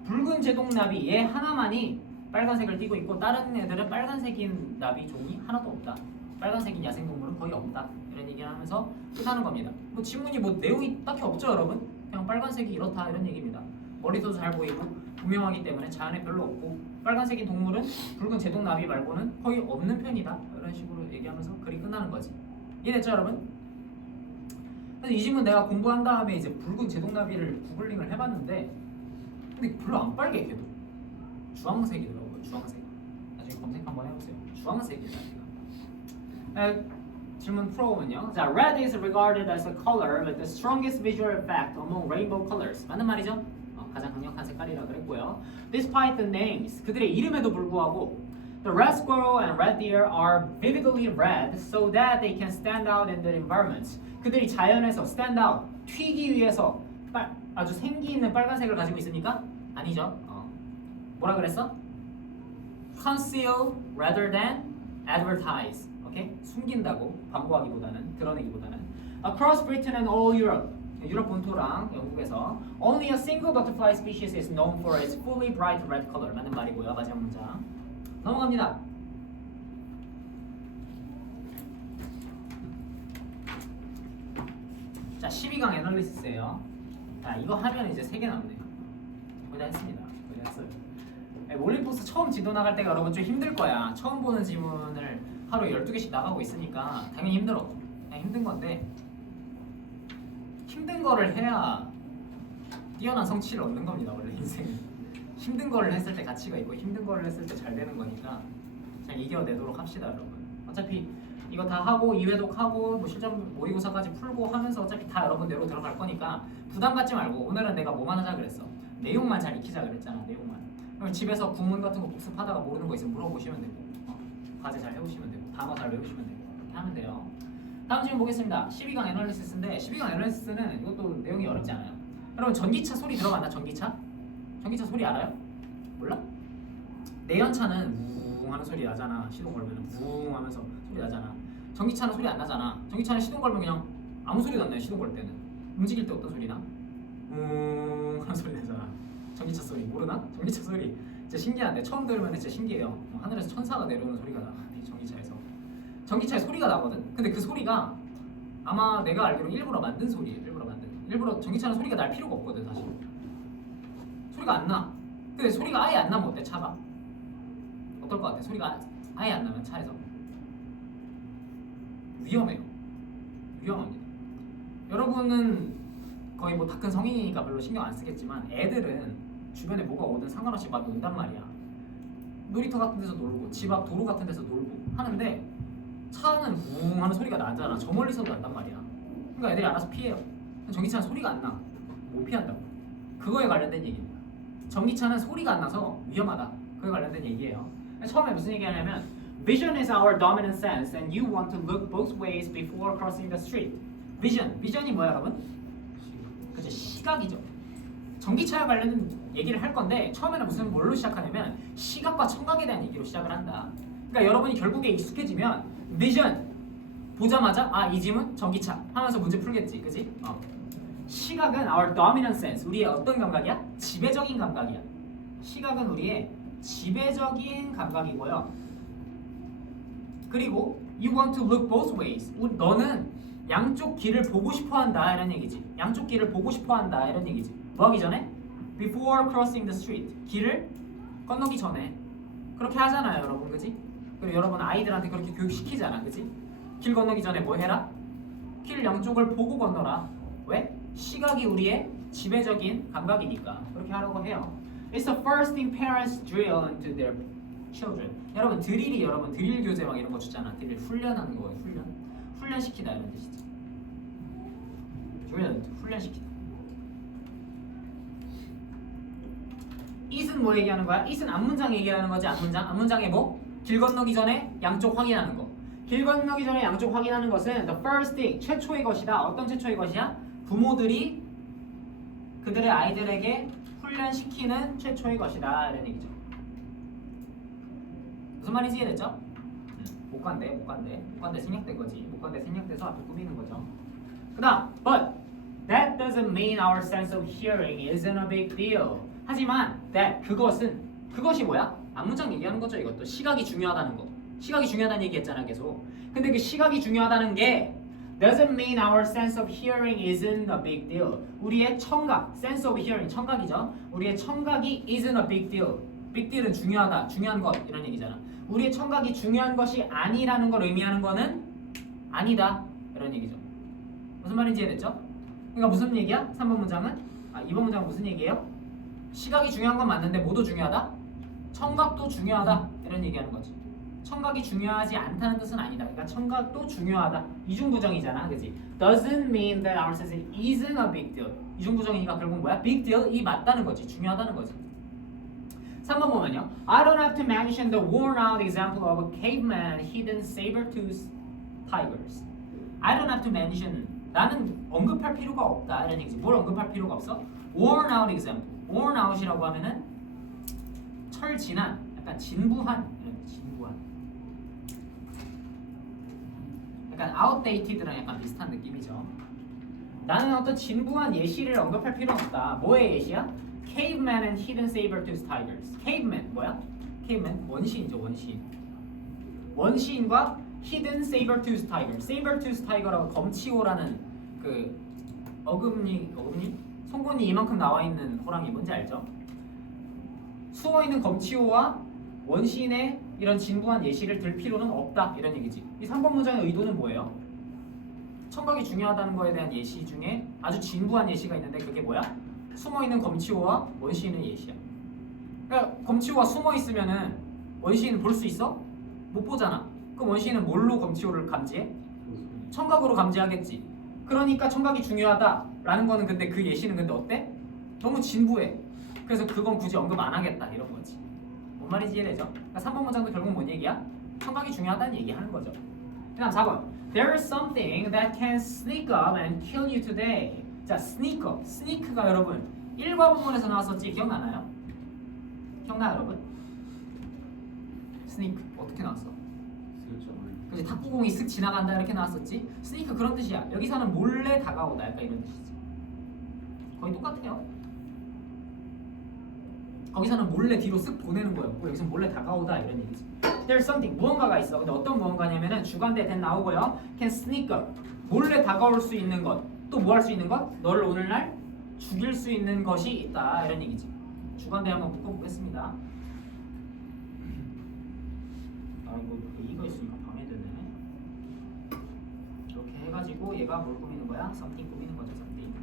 붉은 제독 나비 얘 하나만이 빨간색을 띠고 있고 다른 애들은 빨간색인 나비 종이 하나도 없다. 빨간색인 야생동물은 거의 없다. 이런 얘기를 하면서 끝나는 겁니다. 뭐 지문이 뭐 내용이 딱히 없죠 여러분? 그냥 빨간색이 이렇다 이런 얘기입니다. 머리도 잘 보이고 분명하기 때문에 자연에 별로 없고 빨간색인 동물은 붉은 제독 나비 말고는 거의 없는 편이다. 이런 식으로 얘기하면서 글이 끝나는 거지. 이해됐죠 여러분? 근데 이 질문 내가 공부한 다음에 이제 붉은 제독 나비를 구글링을 해봤는데 근데 별로 안 빨개 걔도 주황색이더라고요. 주황색. 나중에 검색 한번 해보세요. 주황색이다 지금. 질문 풀어보면요. 자, red is regarded as a color with the strongest visual effect among rainbow colors. 맞는 말이죠? 가장 강력한 색깔이라 그랬고요. Despite the names, 그들의 이름에도 불구하고 the red squirrel and red deer are vividly red so that they can stand out in the environment. 그들이 자연에서 stand out, 튀기 위해서 아주 생기 있는 빨간색을 가지고 있습니까? 아니죠. 뭐라 그랬어? Conceal rather than advertise. 오케이? 숨긴다고 광고하기보다는 드러내기보다는. Across Britain and all Europe. 유럽 본토랑 영국에서 only a single butterfly species is known for its fully bright red color. 맞는 말이고요. 마지막 문장. 넘어갑니다. 자, 12강 애널리시스예요. 자, 이거 하면 이제 3개 남네요. 거의 다 했습니다. 거의 다 했어요. 몰리포스 처음 지도 나갈 때가 여러분 좀 힘들 거야. 처음 보는 지문을 하루에 12개씩 나가고 있으니까 당연히 힘들어. 그냥 힘든 건데 힘든 거를 해야 뛰어난 성취를 얻는 겁니다. 원래 인생은. 힘든 거를 했을 때 가치가 있고 힘든 거를 했을 때 잘 되는 거니까 잘 이겨내도록 합시다 여러분. 어차피 이거 다 하고 2회독 하고 뭐 실전 모의고사까지 풀고 하면서 어차피 다 여러분대로 들어갈 거니까 부담 갖지 말고 오늘은 내가 뭐만 하자 그랬어. 내용만 잘 익히자 그랬잖아. 내용만. 그럼 집에서 구문 같은 거 복습하다가 모르는 거 있으면 물어보시면 되고 과제 잘 해오시면 되고 단어 잘 외우시면 되고 그렇게 하면 돼요. 다음 질문 보겠습니다. 12강 애널리시스인데 12강 애널리시스는 이것도 내용이 어렵지 않아요. 여러분 전기차 소리 들어봤나? 전기차? 전기차 소리 알아요? 몰라? 내연차는 우웅 하는 소리 나잖아. 시동 걸면 우웅 하면서 소리 나잖아. 전기차는 소리 안 나잖아. 전기차는 시동 걸면 그냥 아무 소리도 안 나요. 시동 걸 때는. 움직일 때 어떤 소리 나? 우웅 하는 소리 나잖아. 전기차 소리 모르나? 전기차 소리 진짜 신기한데 처음 들으면 진짜 신기해요. 하늘에서 천사가 내려오는 소리가 나. 전기차에서. 전기차에 소리가 나거든. 근데 그 소리가 아마 내가 알기로 일부러 만든 소리예요. 일부러 전기차는 소리가 날 필요가 없거든 사실. 소리가 안 나. 근데 소리가 아예 안 나면 어때 차가? 어떨 것 같아? 소리가 아예 안 나면 차에서 위험해요. 위험합니다. 여러분은 거의 뭐 다 큰 성인이니까 별로 신경 안 쓰겠지만 애들은 주변에 뭐가 오든 상관없이 막 논단 말이야. 놀이터 같은 데서 놀고 집 앞 도로 같은 데서 놀고 하는데 차는 우웅 하는 소리가 나잖아. 저 멀리서도 난단 말이야. 그러니까 애들이 알아서 피해요. 전기차는 소리가 안 나. 못 피한다고. 그거에 관련된 얘기입니다. 전기차는 소리가 안 나서 위험하다. 그거에 관련된 얘기예요. 처음에 무슨 얘기하냐면 Vision is our dominant sense and you want to look both ways before crossing the street. 비전이 뭐야 여러분? 그죠, 시각이죠. 전기차에 관련된 얘기를 할 건데 처음에는 무슨 뭘로 시작하냐면 시각과 청각에 대한 얘기로 시작을 한다. 그러니까 여러분이 결국에 익숙해지면 비전, 보자마자 아 이 짐은 전기차 하면서 문제 풀겠지, 그지? 시각은 our dominant sense, 우리의 어떤 감각이야? 지배적인 감각이야. 시각은 우리의 지배적인 감각이고요. 그리고 you want to look both ways. 너는 양쪽 길을 보고 싶어한다 이런 얘기지. 양쪽 길을 보고 싶어한다 이런 얘기지. 뭐 하기 전에? Before crossing the street. 길을 건너기 전에 그렇게 하잖아요, 여러분, 그지? 그리고 여러분 아이들한테 그렇게 교육시키잖아, 그지? 길 건너기 전에 뭐 해라? 길 양쪽을 보고 건너라. 왜? 시각이 우리의 지배적인 감각이니까 그렇게 하라고 해요. It's the first thing parents drill into their children. 여러분 드릴이 여러분 드릴 교재 막 이런 거 주잖아. 드릴 훈련하는 거예요. 훈련시키다 이런 뜻이지. drill 훈련시키다. it은 뭐 얘기하는 거야? it은 앞문장 얘기하는 거지. 앞문장에 뭐? 길 건너기 전에 양쪽 확인하는 거. 길 건너기 전에 양쪽 확인하는 것은 the first thing, 최초의 것이다. 어떤 최초의 것이야? 부모들이 그들의 아이들에게 훈련시키는 최초의 것이다 이런 얘기죠. 무슨 말인지 이해됐죠? 못 간대 생략된 거지. 못 간대 생략돼서 앞에 꾸미는 거죠. 그다음, but that doesn't mean our sense of hearing isn't a big deal. 하지만 that 그것이 뭐야? 앞문장 얘기하는 거죠. 이것도 시각이 중요하다는 거. 시각이 중요하다는 얘기했잖아 계속. 근데 그 시각이 중요하다는 게 doesn't mean our sense of hearing isn't a big deal. 우리의 청각, sense of hearing, 청각이죠. 우리의 청각이 isn't a big deal. big deal은 중요하다, 중요한 것 이런 얘기잖아. 우리의 청각이 중요한 것이 아니라는 걸 의미하는 거는 아니다 이런 얘기죠. 무슨 말인지 이해됐죠? 그러니까 무슨 얘기야? 3번 문장은? 2번 문장은 무슨 얘기예요? 시각이 중요한 건 맞는데 뭐도 중요하다? 청각도 중요하다 이런 얘기하는 거지. 청각이 중요하지 않다는 뜻은 아니다. 그러니까 청각도 중요하다. 이중부정이잖아, 그렇지? Doesn't mean that our sense isn't a big deal. 이중부정이니까 결국 뭐야? Big deal이 맞다는 거지. 중요하다는 거지. 3번 보면요. I don't have to mention the worn-out example of a caveman hidden saber-toothed tigers. I don't have to mention. 나는 언급할 필요가 없다 이런 얘기지. 뭘 언급할 필요가 없어? Worn-out example. worn-out이라고 하면은 철진한, 약간 진부한 이런 진부한. 약간 outdated랑 약간 비슷한 느낌이죠. 나는 어떤 진부한 예시를 언급할 필요 없다. 뭐의 예시야? Caveman and hidden saber-toothed tigers. Caveman 뭐야? Caveman 원시인이죠, 원시인. 원시인과 hidden saber-toothed tiger. saber-toothed tiger라고 검치호라는 그 어금니? 송곳니 이만큼 나와 있는 호랑이 뭔지 알죠? 숨어 있는 검치호와 원시인의 이런 진부한 예시를 들 필요는 없다 이런 얘기지. 이 3번 문장의 의도는 뭐예요? 청각이 중요하다는 거에 대한 예시 중에 아주 진부한 예시가 있는데 그게 뭐야? 숨어 있는 검치호와 원시인의 예시야. 그러니까 검치호가 숨어 있으면은 원시인은 볼 수 있어? 못 보잖아. 그럼 원시인은 뭘로 검치호를 감지해? 청각으로 감지하겠지. 그러니까 청각이 중요하다라는 거는 근데 그 예시는 근데 어때? 너무 진부해. 그래서 그건 굳이 언급 안 하겠다 이런 거지. 뭔 말인지 이해되죠? 그러니까 3번 문장도 결국 뭔 얘기야? 청각이 중요하다는 얘기하는 거죠. 그다음 4번. There is something that can sneak up and kill you today. 자, sneak up. sneak가 여러분 1과 부문에서 나왔었지 기억나나요? 기억나요 여러분? sneak 어떻게 나왔어? 그치, 탁구공이 쓱 지나간다 이렇게 나왔었지? 스니크 그런 뜻이야. 여기서는 몰래 다가오다 약간 이런 뜻이지. 거의 똑같아요. 거기서는 몰래 뒤로 쓱 보내는 거였고 여기서는 몰래 다가오다 이런 얘기지. There's something 무언가가 있어. 근데 어떤 무언가냐면은 주관대 then 나오고요. Can sneak up 몰래 다가올 수 있는 것. 또 뭐 할 수 있는 것? 너를 오늘날 죽일 수 있는 것이 있다 이런 얘기지. 주관대 한번 묶어보겠습니다. 이거 있으니까 방해되네. 이렇게 해가지고 얘가 뭘 꾸미는 거야? something 꾸미는 거죠. something.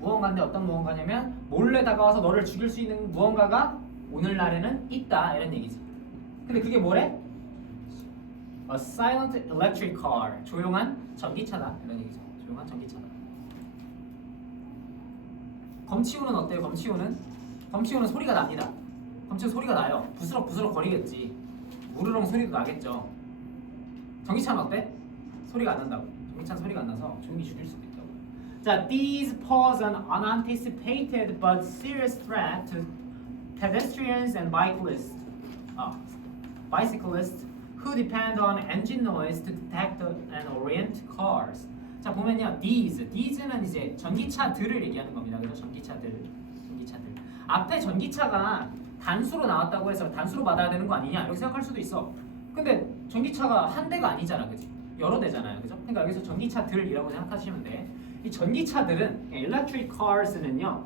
무언가인데 어떤 무언가냐면 몰래 다가와서 너를 죽일 수 있는 무언가가 오늘날에는 있다 이런 얘기지. 근데 그게 뭐래? A silent electric car. 조용한 전기차다 이런 얘기죠. 조용한 전기차다. 검치호는 어때요? 검치호는 소리가 납니다. 검치호 소리가 나요. 부스럭부스럭 거리겠지. 우르렁 소리도 나겠죠. 전기차는 어때? 소리가 안 난다고. 전기차는 소리가 안 나서 조용히 죽일 수도 있다고. 자, these pose an unanticipated but serious threat to pedestrians and bicyclists who depend on engine noise to detect and orient cars. 자 보면요, these는 이제 전기차들을 얘기하는 겁니다. 그래서 전기차들. 앞에 전기차가 단수로 나왔다고 해서 단수로 받아야 되는 거 아니냐 이렇게 생각할 수도 있어. 근데 전기차가 한 대가 아니잖아, 그지? 여러 대잖아요, 그죠? 그러니까 여기서 전기차들이라고 생각하시면 돼. 이 전기차들은 electric cars는요,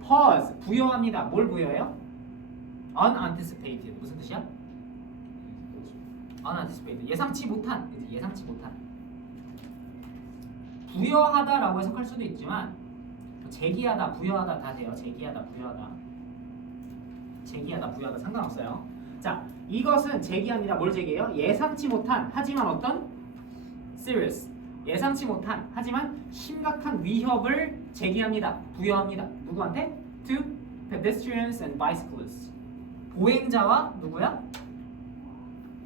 pause 부여합니다. 뭘 부여해요? unanticipated 무슨 뜻이야? unanticipated 예상치 못한, 그지? 예상치 못한. 부여하다라고 해석할 수도 있지만 제기하다, 부여하다 다 돼요. 제기하다, 부여하다 상관없어요. 자, 이것은 제기합니다. 뭘 제기해요? 예상치 못한 하지만 어떤 serious 예상치 못한 하지만 심각한 위협을 제기합니다. 부여합니다. 누구한테? To pedestrians and bicyclists. 보행자와 누구야?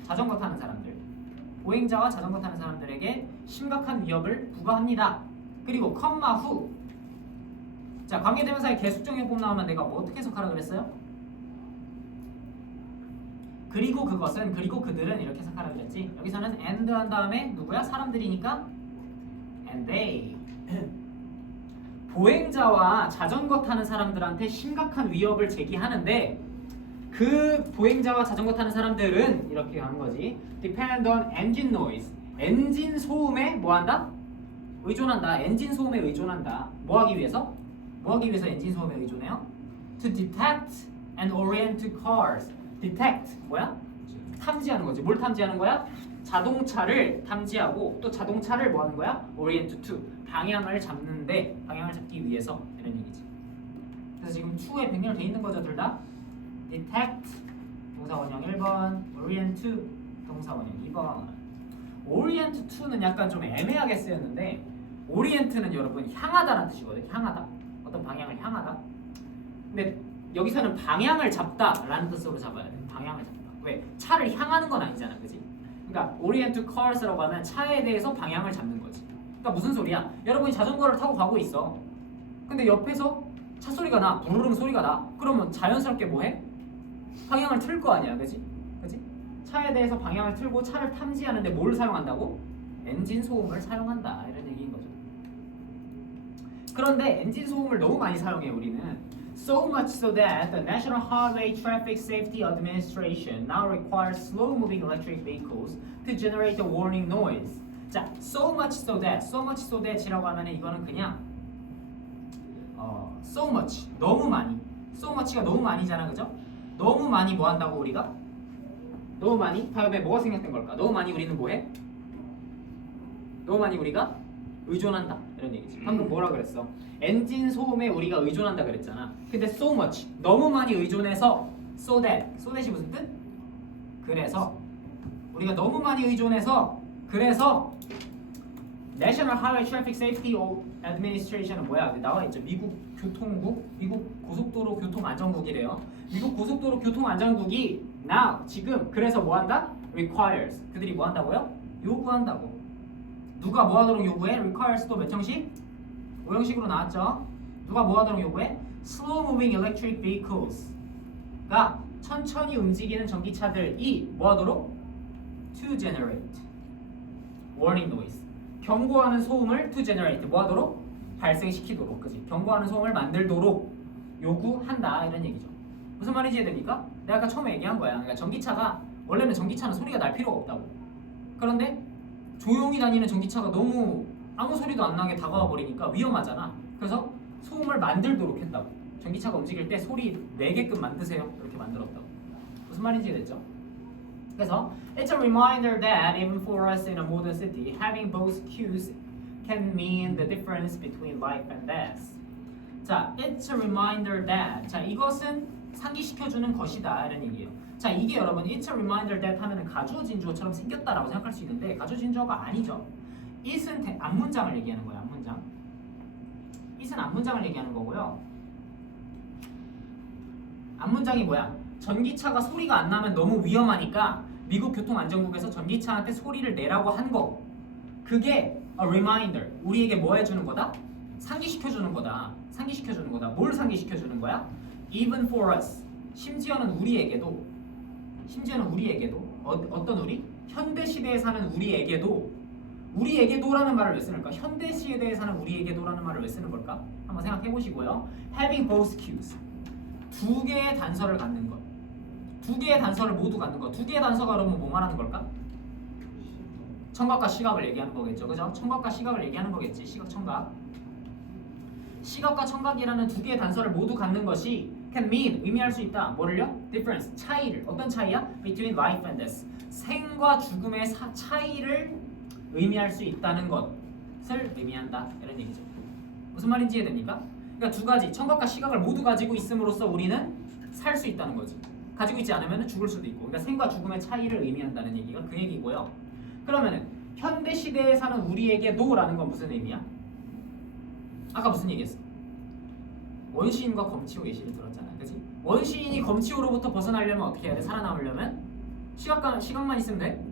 자전거 타는 사람들. 보행자와 자전거 타는 사람들에게 심각한 위협을 부과합니다. 그리고 컴마 후. 자, 관계대명사의 계속적용법 나오면 내가 뭐 어떻게 해석하라 그랬어요? 그리고 그것은, 그리고 그들은 이렇게 해석하라 그랬지. 여기서는 and 한 다음에 누구야? 사람들이니까 and they. 보행자와 자전거 타는 사람들한테 심각한 위협을 제기하는데 그 보행자와 자전거 타는 사람들은 이렇게 하는 거지. depend on engine noise. 엔진 소음에 뭐 한다? 의존한다. 엔진 소음에 의존한다. 뭐 하기 위해서? 뭐 하기 위해서 엔진 소음에 의존해요? To detect and orient cars. detect 뭐야? 탐지하는 거지. 뭘 탐지하는 거야? 자동차를 탐지하고 또 자동차를 뭐 하는 거야? orient to 방향을 잡는데 방향을 잡기 위해서 이런 얘기지. 그래서 지금 to에 병렬돼 있는 거죠, 둘 다. detect 동사 원형 1번, orient to 동사 원형 2번. orient to는 약간 좀 애매하게 쓰였는데 orient는 여러분 향하다라는 뜻이거든요. 향하다. 어떤 방향을 향하다. 근데 여기서는 방향을 잡다라는 뜻으로 잡아야 돼. 방향을 잡다. 왜? 차를 향하는 건 아니잖아, 그지? 그러니까 orient to cars라고 하면 차에 대해서 방향을 잡는 거지. 그러니까 무슨 소리야? 여러분이 자전거를 타고 가고 있어. 근데 옆에서 차 소리가 나, 부르릉 소리가 나. 그러면 자연스럽게 뭐해? 방향을 틀 거 아니야, 그지? 그지? 차에 대해서 방향을 틀고 차를 탐지하는데 뭘 사용한다고? 엔진 소음을 사용한다 이런 얘기인 거죠. 그런데 엔진 소음을 너무 많이 사용해 우리는. So much so that the National Highway Traffic Safety Administration now requires slow-moving electric vehicles to generate a warning noise. 자, so much so that이라고 하면 이거는 그냥 so much 너무 많이. so much가 너무 많이잖아, 그죠? 너무 많이 뭐 한다고 우리가? 너무 많이 다음에 뭐가 생략된 걸까? 너무 많이 우리는 뭐해? 너무 많이 우리가 의존한다 이런 얘기지. 방금 뭐라 그랬어? 엔진 소음에 우리가 의존한다 그랬잖아. 근데 so much 너무 많이 의존해서 so that이 무슨 뜻? 그래서 우리가 너무 많이 의존해서 그래서 National Highway Traffic Safety Administration은 뭐야? 나와 있죠. 미국 교통국, 미국 고속도로 교통안전국이래요. 미국 고속도로 교통안전국이 now 지금 그래서 뭐 한다? requires 그들이 뭐 한다고요? 요구한다고. 누가 뭐 하도록 요구해? requires 또 몇 형식? 5형식으로 나왔죠. 누가 뭐 하도록 요구해? slow moving electric vehicles가 천천히 움직이는 전기차들이 뭐 하도록? to generate warning noise 경고하는 소음을 to generate 뭐 하도록? 발생시키도록, 그지? 경고하는 소음을 만들도록 요구한다 이런 얘기죠. 무슨 말인지 이해됩니까? 내가 아까 처음에 얘기한 거야. 그러니까 전기차가 원래는 전기차는 소리가 날 필요가 없다고. 그런데 조용히 다니는 전기차가 너무 아무 소리도 안 나게 다가와 버리니까 위험하잖아. 그래서 소음을 만들도록 했다고. 전기차가 움직일 때 소리 내게끔 만드세요. 이렇게 만들었다고. 무슨 말인지 이해됐죠? 그래서 it's a reminder that even for us in a modern city, having both cues can mean the difference between life and death. 자, it's a reminder that. 자, 이것은 상기시켜주는 것이다 이런 얘기예요. 자, 이게 여러분 it's a reminder that 하면은 가주어 진주어처럼 생겼다라고 생각할 수 있는데 가주어 진주어가 아니죠. it은 앞문장을 얘기하는 거예요. 앞문장. it은 앞문장을 얘기하는 거고요. 앞문장이 뭐야? 전기차가 소리가 안 나면 너무 위험하니까 미국 교통안전국에서 전기차한테 소리를 내라고 한 거. 그게 a reminder. 우리에게 뭐 해주는 거다? 상기시켜주는 거다. 상기시켜주는 거다. 뭘 상기시켜주는 거야? Even for us. 심지어는 우리에게도 어떤 우리? 현대 시대에 사는 우리에게도라는 말을 왜 쓰는가? 현대 시대에 사는 우리에게도라는 말을 왜 쓰는 걸까? 한번 생각해 보시고요. Having both cues. 두 개의 단서를 갖는 것. 두 개의 단서를 모두 갖는 것. 두 개의 단서가 그러면 뭐 말하는 걸까? 청각과 시각을 얘기하는 거겠죠. 그죠? 청각과 시각을 얘기하는 거겠지. 시각, 청각. 시각과 청각이라는 두 개의 단서를 모두 갖는 것이 can mean, 의미할 수 있다. 뭐를요? difference, 차이를. 어떤 차이야? between life and death. 생과 죽음의 차이를 의미할 수 있다는 것을 의미한다. 이런 얘기죠. 무슨 말인지 이해됩니까? 그러니까 두 가지, 청각과 시각을 모두 가지고 있음으로써 우리는 살 수 있다는 거지. 가지고 있지 않으면 죽을 수도 있고. 그러니까 생과 죽음의 차이를 의미한다는 얘기가 그 얘기고요. 그러면은 현대 시대에 사는 우리에게도라는 건 무슨 의미야? 아까 무슨 얘기했어? 원시인과 검치호 예시를 들었잖아, 그렇지? 원시인이 검치호로부터 벗어나려면 어떻게 해야 돼? 살아남으려면 시각만 있으면 돼?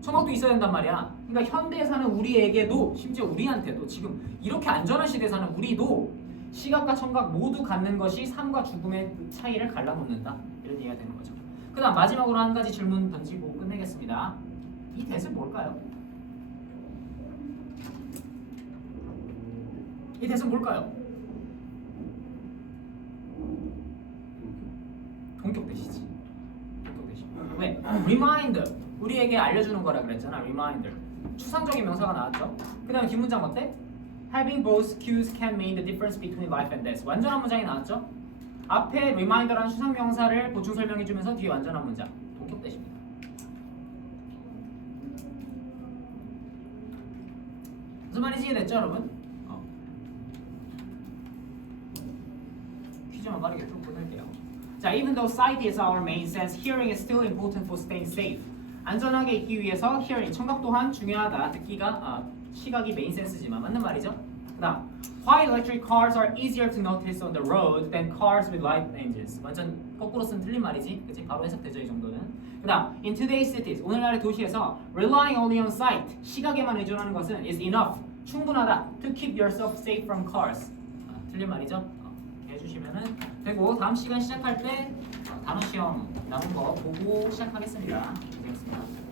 청각도 있어야 된단 말이야. 그러니까 현대에 사는 우리에게도, 심지어 우리한테도, 지금 이렇게 안전한 시대에 사는 우리도 시각과 청각 모두 갖는 것이 삶과 죽음의 차이를 갈라놓는다. 이런 얘기가 되는 거죠. 그 다음 마지막으로 한 가지 질문 던지고 끝내겠습니다. 이 대은 뭘까요? 이 대은 뭘까요? 동격 대시지. 동격 대시. 왜? remind. 우리에게 알려주는 거라 그랬잖아. reminder. 추상적인 명사가 나왔죠. 그 다음에 뒷문장 어때? Having both cues can mean the difference between life and death. 완전한 문장이 나왔죠. 앞에 reminder라는 추상 명사를 보충 설명해주면서 뒤에 완전한 문장. 동격 대시입니다. 무슨 말인지 이해됐죠, 여러분? 퀴즈만 빠르게 쭉 보낼게요. 자, even though sight is our main sense, hearing is still important for staying safe. 안전하게 있기 위해서 hearing, 청각 또한 중요하다. 듣기가 시각이 메인 센스지만 맞는 말이죠. 그다음, why electric cars are easier to notice on the road than cars with light engines. 완전 거꾸로 쓴 틀린 말이지, 그치? 바로 해석되죠 이 정도는. 그다음, in today's cities, 오늘날의 도시에서 relying only on sight, 시각에만 의존하는 것은 is enough, 충분하다 to keep yourself safe from cars. 틀린 말이죠. 해주시면은 되고 다음 시간 시작할 때 단어 시험 남은 거 보고 시작하겠습니다. 고생했습니다.